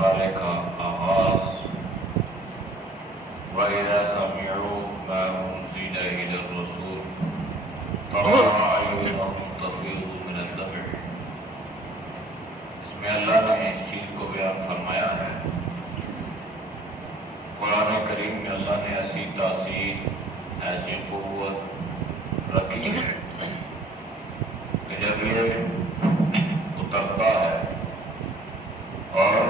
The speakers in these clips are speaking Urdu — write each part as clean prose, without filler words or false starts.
پارے کا آغاز وَإِذَا سَمِعُوا مَا أُنزِلَ إِلَى الرَّسُولِ تَرَىٰ أَعْيُنَهُمْ تَفِيضُ مِنَ الدَّمْعِ، اس میں اللہ نے اس چیز کو بیان فرمایا ہے۔ قرآن کریم میں اللہ نے ایسی تاثیر، ایسی قوت رکھی ہے کہ جب یہ اترتا ہے اور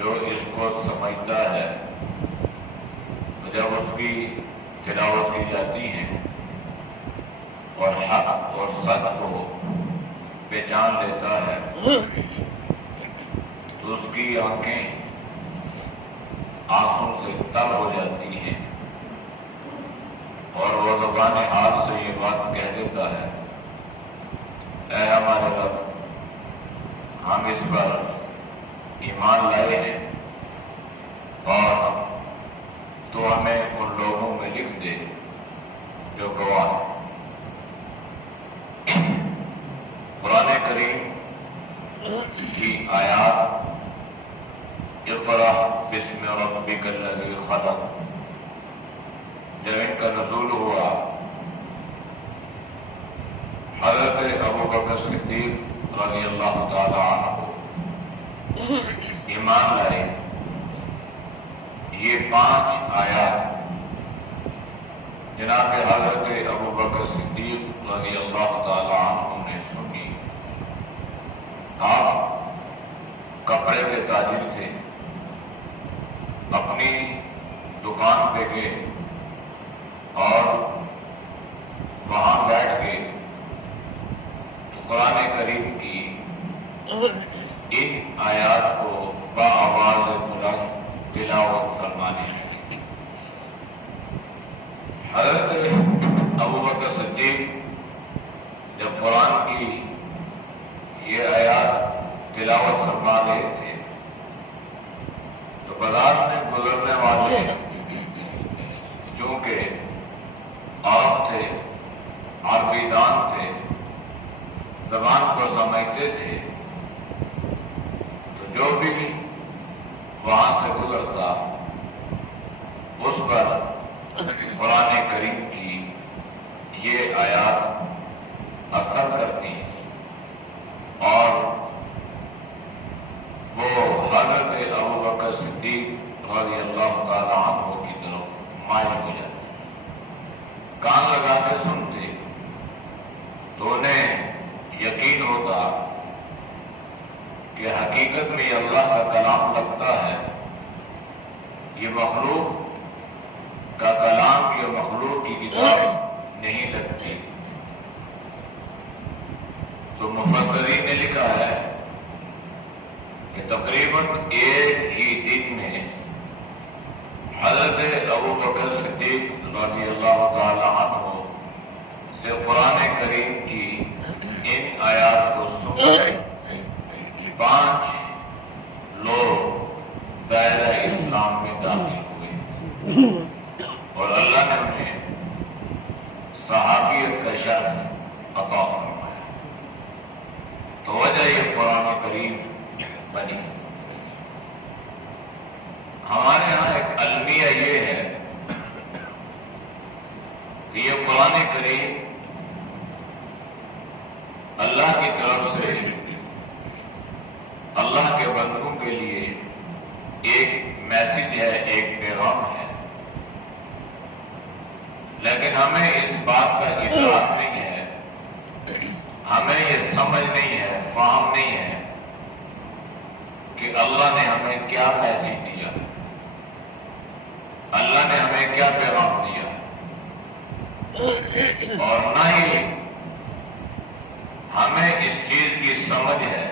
جو اس کو سمجھتا ہے تو جب اس کی تلاوت کی جاتی ہے اور حق اور سچ کو پہچان لیتا ہے تو اس کی آنکھیں آنسوں سے تر ہو جاتی ہیں اور وہ زبان حال سے یہ بات کہہ دیتا ہے، اے ہمارے رب، ہم اس پر ایمان لائے ہیں اور تو ہمیں ان لوگوں میں لکھ دے جو گواہ ہیں۔ قرآن کریم کی آیات اقرأ بسم ربک الذی خلق، جب ان کا نزول ہوا حضرت ابوبکر صدیق رضی اللہ تعالی عنہ ایمان لائے۔ یہ 5 آیات جناب حضرت ابوبکر صدیق رضی اللہ تعالی عنہ نے سنی۔ آپ کپڑے کے تاجر تھے، اپنی دکان پہ گئے اور وہاں بیٹھ گئے تو قرآن کریم کی ان آیات کو بآواز بلند تلاوت فرمانے لگے۔ حضرت ابوبکر صدیق جب قرآن کی یہ آیات تلاوت فرما رہے تھے تو بازار سے گزرنے والے چونکہ عرب تھے، عربی دان تھے، زبان کو سمجھتے تھے، تو جو بھی وہاں سے گزرتا اس پر قرآن کریم کی یہ آیات اثر کرتی اور وہ حضرت ابوبکر صدیق رضی اللہ تعالی عنہ کی طرف مائل ہو جاتے، کان لگا کے سنتے تو انہیں یقین ہوتا کہ حقیقت میں یہ اللہ کا کلام لگتا ہے، یہ مخلوق کا کلام، یہ مخلوق کی کتاب نہیں لگتی۔ تو مفسرین نے لکھا ہے کہ تقریباً ایک ہی دن میں حضرت ابوبکر صدیق رضی اللہ تعالی عنہ سے قرآن کریم کی ان آیات کو سن کر 5 لوگ دائرہ اسلام میں داخل ہوئے اور اللہ نے انہیں صحابیت کا شرف عطا فرمایا۔ تو وجہ یہ قرآن کریم بنی۔ ہمارے ہاں ایک المیہ یہ ہے کہ یہ قرآن کریم اللہ کی طرف سے اللہ کے بندوں کے لیے ایک میسج ہے، ایک پیغام ہے، لیکن ہمیں اس بات کا ادراک نہیں ہے، ہمیں یہ سمجھ نہیں ہے، فہم نہیں ہے کہ اللہ نے ہمیں کیا میسج دیا، اللہ نے ہمیں کیا پیغام دیا، اور نہ ہی ہمیں اس چیز کی سمجھ ہے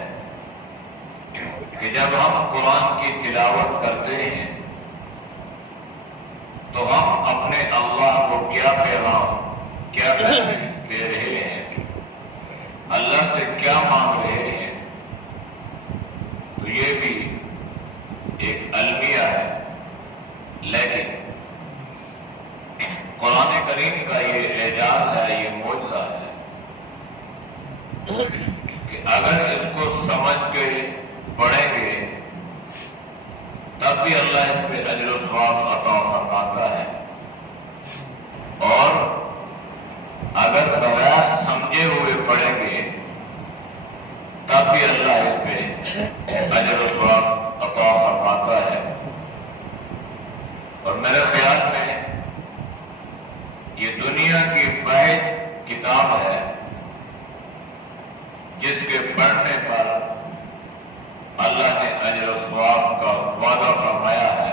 کہ جب ہم قرآن کی تلاوت کرتے ہیں تو ہم اپنے اللہ کو کیا پیغام، کیا میسج دے رہے ہیں، اللہ سے کیا مانگ رہے ہیں۔ تو یہ بھی ایک المیہ ہے، لیکن قرآن کریم کا یہ اعجاز ہے، یہ معجزہ ہے کہ اگر اس کو سمجھ کے پڑھیں گے تب بھی اللہ اس پہ اجر و ثواب عطا فرماتا ہے، اور اگر بغیر سمجھے ہوئے پڑھیں گے تب بھی اللہ اس پہ اجر و ثواب عطا فرماتا ہے۔ اور میرے خیال میں یہ دنیا کی واحد کتاب ہے جس کے پڑھنے پر اللہ نے اجر و ثواب کا وعدہ فرمایا ہے،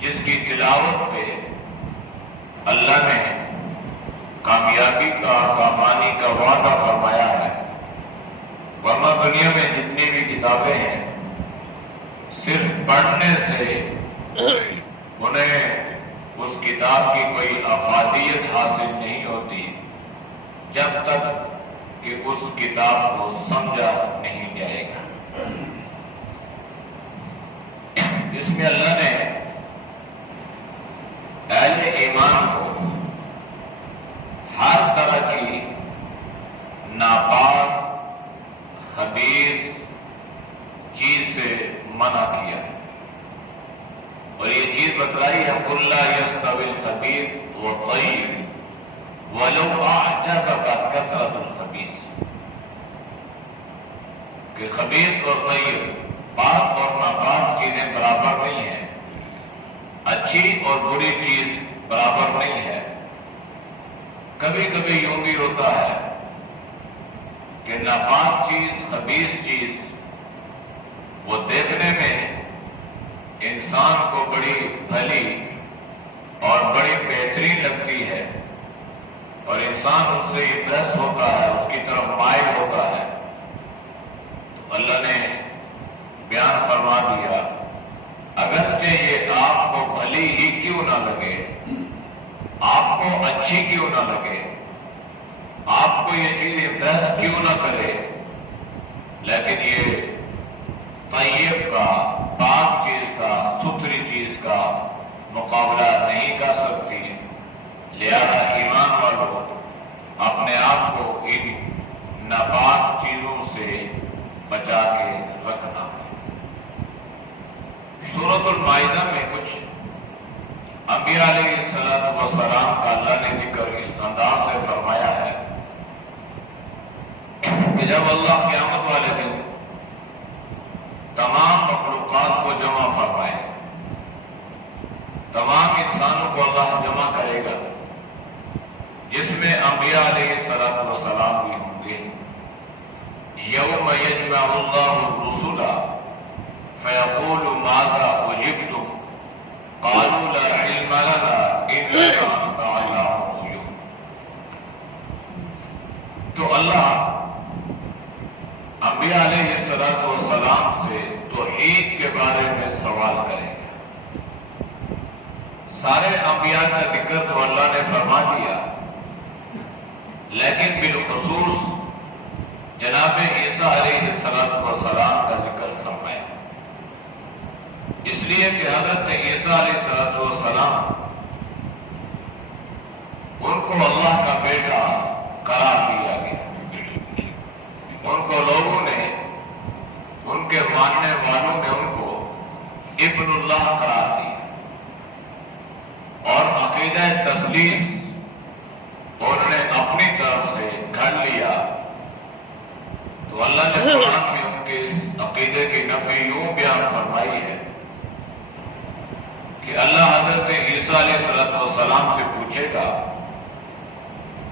جس کی تلاوت پہ اللہ نے کامیابی کا کامانی کا وعدہ فرمایا ہے۔ ورنہ دنیا میں جتنی بھی کتابیں ہیں صرف پڑھنے سے انہیں اس کتاب کی کوئی افادیت حاصل نہیں ہوتی جب تک کہ اس کتاب کو سمجھا نہیں جائے گا۔ اس میں اللہ نے اہل ایمان کو ہر طرح کی ناپاک خبیث چیز سے منع کیا، اور یہ چیز بتلائی ہے قُلْ لَا يَسْتَوِي الْخَبِيثُ وَالطَّيِّبُ وَلَوْ أَعْجَبَكَ كَثْرَةُ الْخَبِيثِ، کہ خبیث اور طیب، پاک اور ناپاک چیزیں برابر نہیں ہیں، اچھی اور بری چیز برابر نہیں ہے۔ کبھی کبھی یوں بھی ہوتا ہے کہ ناپاک چیز، خبیث چیز وہ دیکھنے میں انسان کو بڑی بھلی اور بڑی بہترین لگتی ہے، اور انسان اس سے امپریس ہوتا ہے، اس کی طرف مائل ہوتا ہے۔ تو اللہ نے بیان فرما دیا اگرچہ یہ آپ کو بھلی ہی کیوں نہ لگے، آپ کو اچھی کیوں نہ لگے، آپ کو یہ چیز امپریس کیوں نہ کرے، لیکن یہ طیب کا، پاک چیز کا، ستھری چیز کا مقابلہ نہیں کر سکتی۔ لہذا ایمان والوں اپنے آپ کو ان ناپاک چیزوں سے بچا کے رکھنا ہے۔ سورۃ المائدہ میں کچھ انبیاء علیہ السلام کا اللہ نے ذکر اس انداز سے فرمایا ہے کہ جب اللہ قیامت والے دن تمام مخلوقات کو جمع فرمائے، تمام انسانوں کو اللہ جمع کرے گا، جس میں انبیاء علیہ السلام بھی ہوں گے۔ یوم یجمع اللہ الرسل فیقول ماذا اجبتم قالوا لا علم لنا انک انت علام الغیوب۔ تو اللہ انبیاء علیہ السلام سے توحید کے بارے میں سوال کریں گے۔ سارے انبیاء کا ذکر تو اللہ نے فرما دیا، لیکن بالخصوص جناب عیسیٰ علیہ السلام کا ذکر فرمایا، اس لیے کہ حضرت عیسیٰ علیہ السلام ان کو اللہ کا بیٹا قرار دیا گیا، ان کو لوگوں نے، ان کے ماننے والوں نے ان کو ابن اللہ قرار دیا، اور عقیدہ تثلیث انہوں نے اپنی طرف سے گھڑ لیا۔ تو اللہ نے قرآن میں ان کے اس عقیدے کی نفی یوں بیان فرمائی ہے کہ اللہ حضرت عیسیٰ علیہ السلام سے پوچھے گا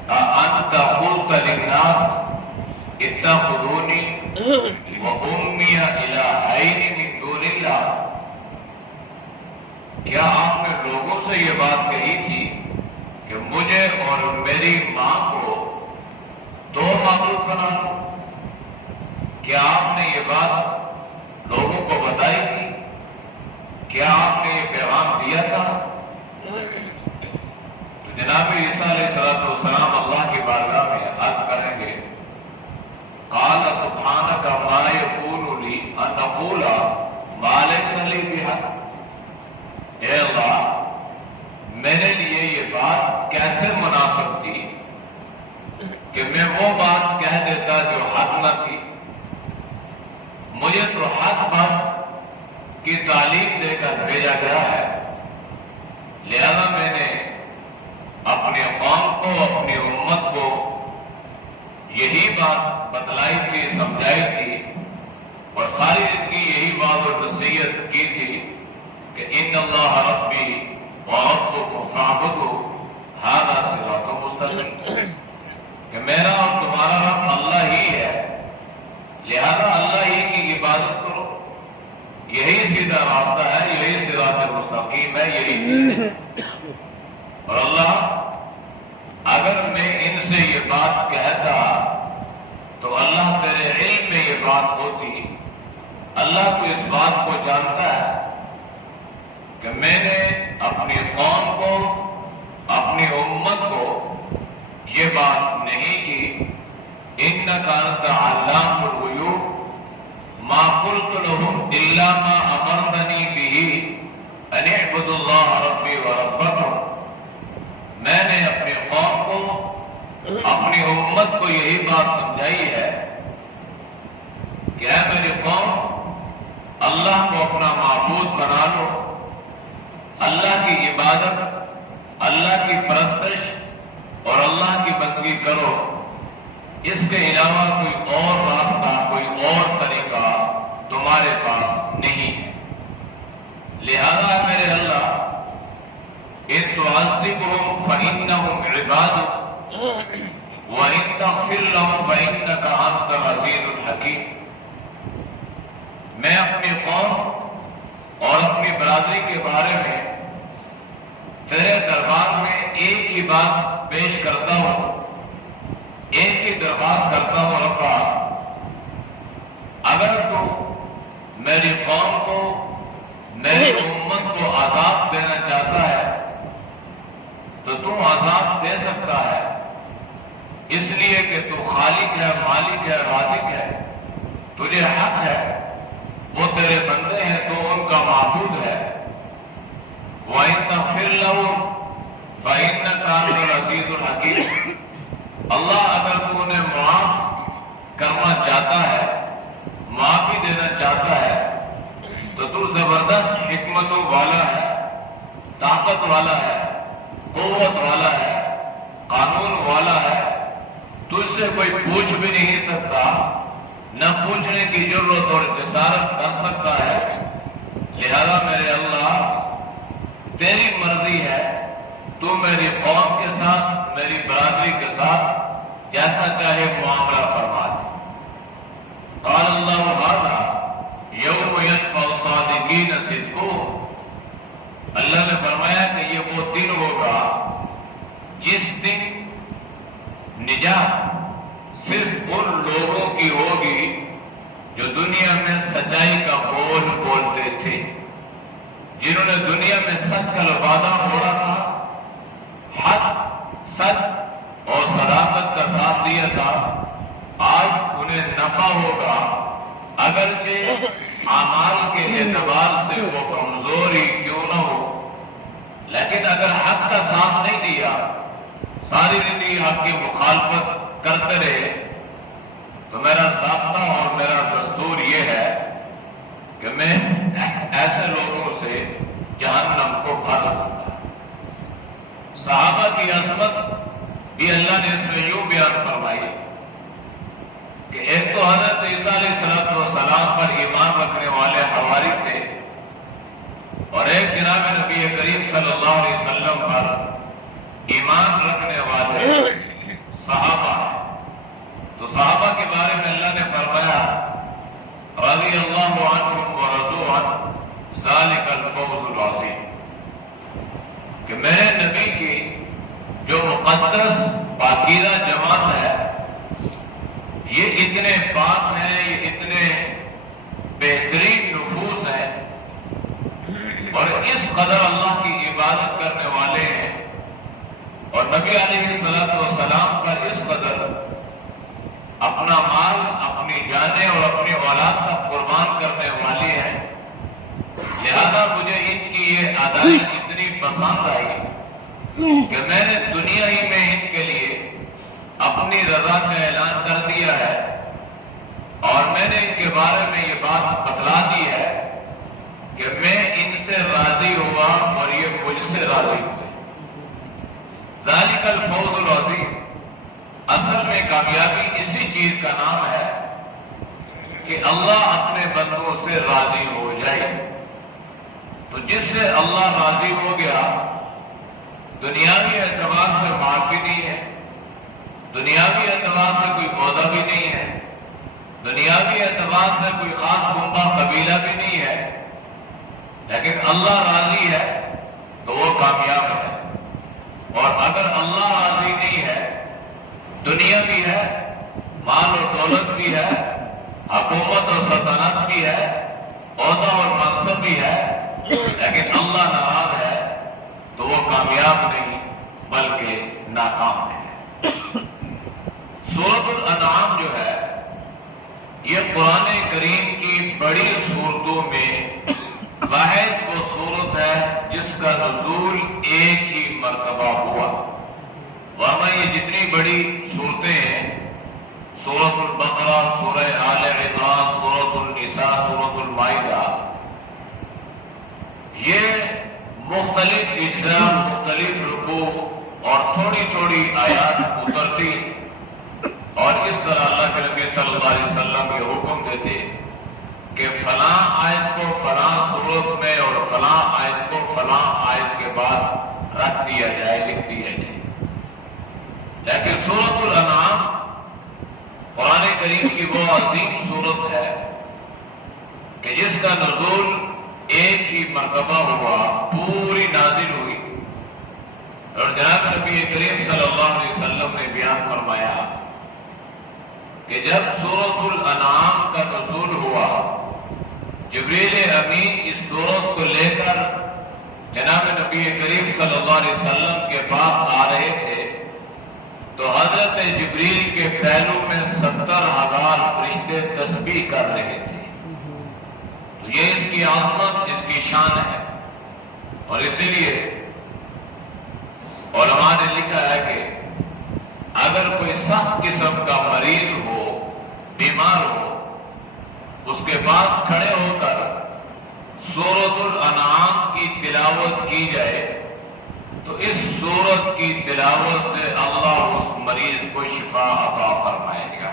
أَأَنْتَ قُلْتَ لِلنَّاسِ اتخذونی وأمی الہین من دون اللہ، کیا آپ نے لوگوں سے یہ بات کہی تھی کہ مجھے اور میری ماں کو دو معبود بنا دو؟ کیا آپ نے یہ بات لوگوں کو بتائی تھی؟ کیا آپ نے یہ پیغام دیا تھا؟ تو جناب عیسیٰ علیہ السلام اللہ کی بارگاہ میں عرض کریں گے قال سبحانک ما یکون لی ان اقول ما لیس لی بحق، اے اللہ میرے لیے یہ بات کیسے مناسب تھی کہ میں وہ بات کہہ دیتا جو حق نہ تھی؟ مجھے تو حق بات کی تعلیم دے کر بھیجا گیا ہے، لہذا میں نے اپنے قوم کو، اپنی امت کو یہی بات بتلائی تھی، سمجھائی تھی، اور ساری کی یہی بات اور نصیحت کی تھی کہ ان اللہ ربی وربکم فاعبدوہ ھذا صراط مستقیم، کہ میرا اور تمہارا رب اللہ ہی ہے، لہذا اللہ ہی کی عبادت کرو، یہی سیدھا راستہ ہے، یہی صراط مستقیم ہے، یہی چیز ہے۔ اور اللہ اگر میں ان سے یہ بات کہتا تو اللہ تیرے علم میں یہ بات ہوتی، اللہ تو اس بات کو جانتا ہے کہ میں نے اپنی قوم کو، اپنی امت کو یہ بات نہیں کی، انک انت علام الغیوب ما قلت لهم الا ما امرتنی به ان اعبدوا اللہ ربی وربکم، میں نے اپنی قوم کو، اپنی امت کو یہی بات سمجھائی ہے کہ اے میری قوم، اللہ کو اپنا معبود بنا لو، اللہ کی عبادت، اللہ کی پرستش اور اللہ کی بندگی کرو، اس کے علاوہ کوئی اور راستہ، کوئی اور طریقہ تمہارے پاس نہیں ہے۔ لہذا میرے اللہ، ان تعذبهم فإنهم عبادك وإن تغفر لهم فإنك أنت العزيز الحكيم، میں اپنی قوم اور اپنی برادری کے بارے میں تیرے دربار میں ایک ہی بات پیش کرتا ہوں، ایک ہی درخواست کرتا ہوں، ربا اگر تو میری قوم کو، میری امت کو عذاب دینا چاہتا ہے تو عذاب دے سکتا ہے، اس لیے کہ تو خالق ہے، مالک ہے، رازق ہے، تجھے حق ہے، وہ تیرے بندے ہیں تو ان کا معبود ہے۔ وَإِن تَغْفِرْ لَهُمْ فَإِنَّكَ أَنْتَ الْعَزِيزُ الْحَكِيمُ، اللہ اگر تو انہیں معاف کرنا چاہتا ہے، معافی دینا چاہتا ہے تو زبردست حکمتوں والا ہے، طاقت والا ہے، قوت والا ہے، قانون والا ہے، تجھ سے کوئی پوچھ بھی نہیں سکتا، نہ پوچھنے کی ضرورت اور جسارت کر سکتا ہے، لہذا میرے اللہ تیری مرضی ہے، تو میری قوم کے ساتھ، میری برادری کے ساتھ جیسا چاہے معاملہ فرما دے۔ قال اللہ ھذا یوم یدفع الصادقین صدقہم، اللہ نے فرمایا کہ یہ وہ دن ہوگا جس دن نجات صرف ان لوگوں کی ہوگی جو دنیا میں سچائی کا بول بولتے تھے، جنہوں نے دنیا میں سچ کا وعدہ موڑا تھا، حق، سچ اور صداقت کا ساتھ دیا تھا، آج انہیں نفع ہوگا، اگرچہ اعمال کے اعتبار سے وہ کمزور ہی کیوں نہ ہو، لیکن اگر حق کا ساتھ نہیں دیا، ساری زندگی حق کی مخالفت کرتے رہے، تو میرا ضابطہ اور میرا دستور یہ ہے کہ میں ایسے لوگوں سے جہنم کو بھر دوں گا۔ صحابہ کی عظمت بھی اللہ نے اس میں یوں بیان فرمائی کہ ایک تو حضرت عیسیٰ علیہ السلام پر ایمان رکھنے والے حواری تھے، اور ایک جناب نبی کریم صلی اللہ علیہ وسلم پر ایمان رکھنے والے صحابہ ہیں۔ تو صحابہ کے بارے میں اللہ نے فرمایا رضی اللہ عنہم ورضوا عنہ ذالک الفوز العظیم، کہ میرے نبی کی جو مقدس پاکیزہ جماعت ہے، یہ اتنے پاک ہیں، یہ اتنے بہترین نفوس ہیں، اور اس قدر اللہ کی عبادت کرنے والے ہیں، اور نبی علیہ السلام پر اس قدر اپنا مال، اپنی جانیں اور اپنی اولاد کا قربان کرنے والے ہیں، لہذا مجھے ان کی یہ ادائی اتنی پسند آئی کہ میں نے دنیا ہی میں ان کے لیے اپنی رضا کا اعلان کر دیا ہے، اور میں نے ان کے بارے میں یہ بات بتلا دی ہے کہ راضی ہوئے۔ ذالک الفوز العظیم، اصل میں کامیابی اسی چیز کا نام ہے کہ اللہ اپنے بندوں سے راضی ہو جائے۔ تو جس سے اللہ راضی ہو گیا، دنیاوی اعتبار سے مال بھی نہیں ہے، دنیاوی اعتبار سے کوئی عہدہ بھی نہیں ہے، دنیاوی اعتبار سے کوئی خاص کنبہ قبیلہ بھی نہیں ہے، لیکن اللہ راضی ہے تو وہ کامیاب ہے۔ اور اگر اللہ راضی نہیں ہے، دنیا بھی ہے، مال اور دولت بھی ہے، حکومت اور سلطنت بھی ہے، عہدہ اور منصب بھی ہے، لیکن اللہ ناراض ہے تو وہ کامیاب نہیں بلکہ ناکام ہے۔ سورۃ الانعام جو ہے یہ قرآن کریم کی بڑی صورتوں میں واحد وہ صورت ہے جس کا نزول ایک ہی مرتبہ ہوا، ورنہ یہ جتنی بڑی صورتیں ہیں، سورۃ البقرہ، سورہ آل عمران، سورۃ النساء، سورۃ المائدہ، یہ مختلف اجزاء، مختلف رکوع اور تھوڑی تھوڑی آیات اترتی، اور اس طرح اللہ کے نبی صلی اللہ علیہ وسلم یہ حکم دیتے کہ فلاں آیت کو فلاں صورت میں اور فلاں آیت کو فلاں آیت کے بعد رکھ دیا جائے، لکھ دیا جائے۔ لیکن سورۃ الانعام قرآن کریم کی وہ عظیم صورت ہے کہ جس کا نزول ایک ہی مرتبہ ہوا، پوری نازل ہوئی، اور جناب نبی کریم صلی اللہ علیہ وسلم نے بیان فرمایا کہ جب سورۃ الانعام کا نزول ہوا، جبریل امین اس سورت کو لے کر جناب نبی کریم صلی اللہ علیہ وسلم کے پاس آ رہے تھے تو حضرت جبریل کے پہلو میں 70,000 فرشتے تسبیح کر رہے تھے۔ تو یہ اس کی عظمت، اس کی شان ہے، اور اسی لیے علماء نے لکھا ہے کہ اگر کوئی سخت قسم کا مریض ہو، بیمار ہو، اس کے پاس کھڑے ہو کر سورۃ الانعام کی تلاوت کی جائے تو اس سورت کی تلاوت سے اللہ اس مریض کو شفا عطا فرمائے گا۔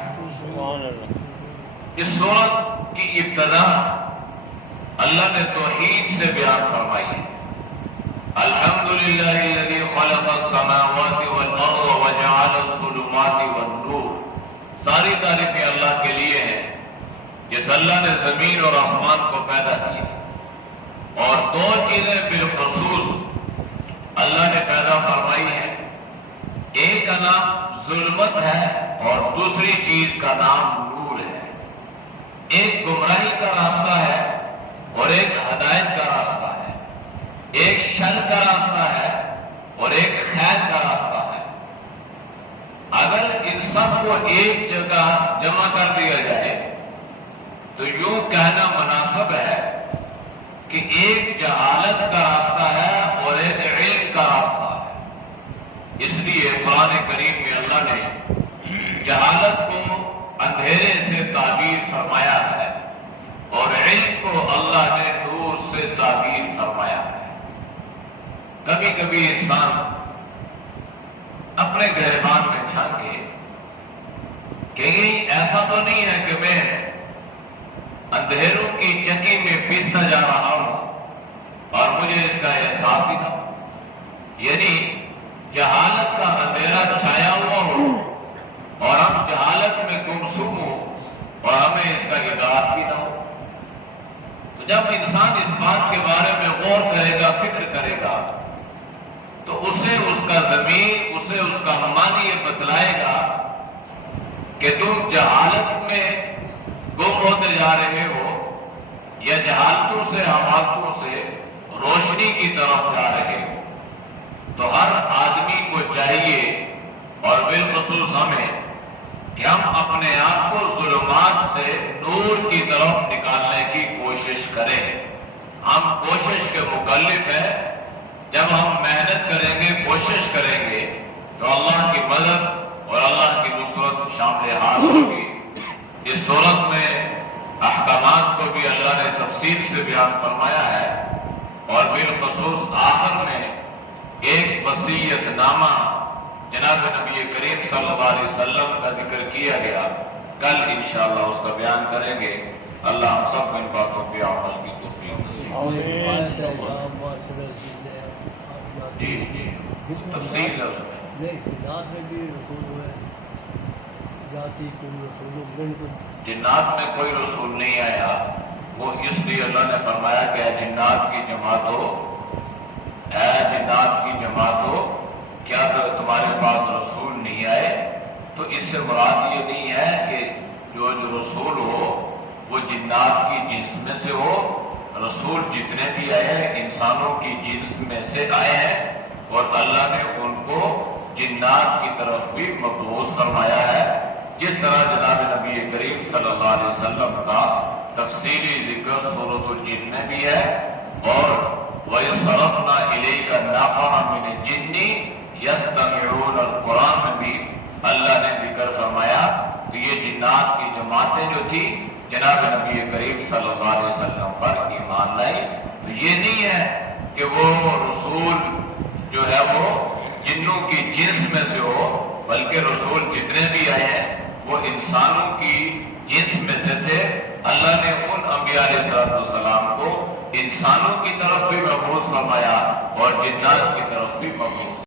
اس سورت کی ابتدا اللہ نے توحید سے بیان فرمائی ہے۔ الحمدللہ الذی خلق السماوات والارض وجعل الظلمات والنور، ساری تعریفیں اللہ کے لیے ہیں جس اللہ نے زمین اور آسمان کو پیدا کیا، اور دو چیزیں بالخصوص اللہ نے پیدا فرمائی ہے، ایک کا نام ظلمت ہے اور دوسری چیز کا نام نور ہے۔ ایک گمراہی کا راستہ ہے اور ایک ہدایت کا راستہ ہے، ایک شر کا راستہ ہے اور ایک خیر کا راستہ ہے۔ اگر ان سب کو ایک جگہ جمع کر دیا جائے تو یوں کہنا مناسب ہے کہ ایک جہالت کا راستہ ہے اور ایک علم کا راستہ ہے۔ اس لیے قرآن کریم میں اللہ نے جہالت کو اندھیرے سے تعبیر فرمایا ہے اور علم کو اللہ نے نور سے تعبیر فرمایا ہے۔ کبھی کبھی انسان اپنے گریبان میں جھانکے کہ ایسا تو نہیں ہے کہ میں اندھیروں کی چکی میں پیستا جا رہا ہوں اور مجھے اس کا احساس ہی نہ ہو، یعنی جہالت کا اندھیرا چھایا ہوا ہو اور ہم جہالت میں گمسم ہوں اور ہمیں اس کا ادراک بھی نہ ہو۔ تو جب انسان اس بات کے بارے میں غور کرے گا، فکر کرے گا، تو اسے اس کا ضمیر، اسے اس کا معنی یہ بتلائے گا کہ تم جہالت میں گم ہوتے جا رہے ہو یا جہالتوں سے، حماقتوں سے روشنی کی طرف جا رہے ہو۔ تو ہر آدمی کو چاہیے، اور بالخصوص ہمیں، کہ ہم اپنے آپ کو ظلمات سے نور کی طرف نکالنے کی کوشش کریں۔ ہم کوشش کے مکلف ہیں، جب ہم محنت کریں گے، کوشش کریں گے تو اللہ کی مدد اور اللہ کی نصرت شامل حال ہوگی۔ اس صورت میں احکامات کو بھی اللہ نے تفصیل سے بیان فرمایا ہے، اور بالخصوص آخر میں ایک وصیت نامہ جناب نبی کریم صلی اللہ علیہ وسلم کا ذکر کیا گیا، کل انشاءاللہ اس کا بیان کریں گے۔ اللہ ہم سب ان باتوں پہ عمل کی توفیق نصیب فرمائے۔ جی جی تفصیل ہے اس میں، جنات میں کوئی رسول نہیں آیا، وہ اس لیے اللہ نے فرمایا کہ اے جنات کی جماعت ہو، اے جنات کی جماعت ہو، کیا تمہارے پاس رسول نہیں آئے؟ تو اس سے مراد یہ نہیں ہے کہ جو رسول ہو وہ جنات کی جنس میں سے ہو۔ رسول جتنے بھی آئے ہیں انسانوں کی جنس میں سے آئے ہیں، اور اللہ نے ان کو جنات کی طرف بھی مبعوث فرمایا ہے، جس طرح جناب نبی کریم صلی اللہ علیہ وسلم کا تفصیلی ذکر سورۃ الجن میں بھی ہے، اور وَيَصْرَفْنَا إِلَيْكَ نَفَرًا مِنَ الْجِنِّ يَسْتَمِعُونَ الْقُرْآنَ میں بھی اللہ نے ذکر فرمایا۔ تو یہ جنات کی جماعتیں جو تھی جناب نبی کریم صلی اللہ علیہ وسلم پر ایمان لائی۔ تو یہ نہیں ہے کہ وہ رسول جو ہے وہ جنوں کی جنس میں سے ہو، بلکہ رسول جتنے بھی آئے ہیں وہ انسانوں کی جنس میں سے تھے۔ اللہ نے ان انبیاء علیہ السلام کو انسانوں کی طرف بھی مبعوث فرمایا اور جنات کی طرف بھی مبعوث